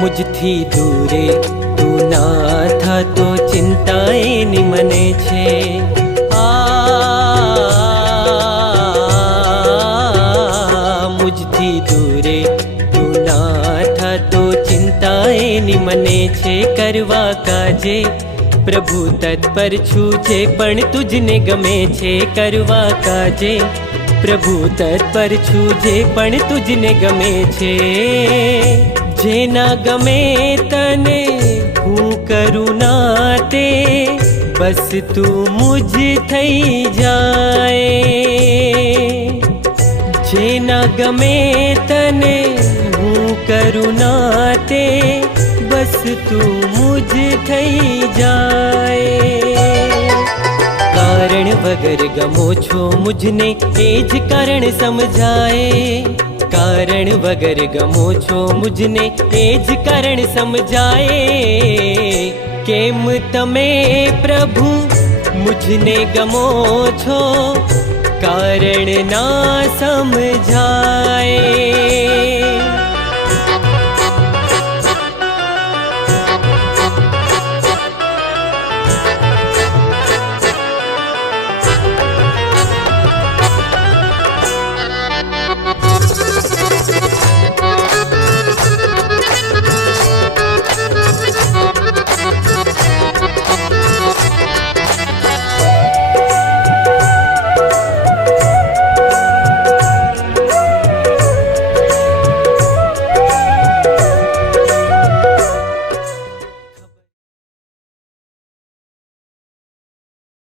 मुझથી દૂરે તું ના થા તો ચિંતાએ નિમને છે। मुझથી દૂરે તું ના થા તો ચિંતાએ નિમને છે। કરવા કાજે प्रभु तत्पर छूजे पण तुझने गमे छे। करवा काजे प्रभु तत्पर छूजे पण तुझने गमे छे। जेना गमे तने हूँ करूँ नाते बस तू मुझ थई जाए। जेना गमे तने हूँ करूँ नाते बस तू मुझ थई जाए। कारण वगर गमो छो मुझने एज कारण समझाए। कारण वगर गमो छो मुझने एज कारण समझाए। केम तमे प्रभु मुझने गमो छो कारण ना समझाए।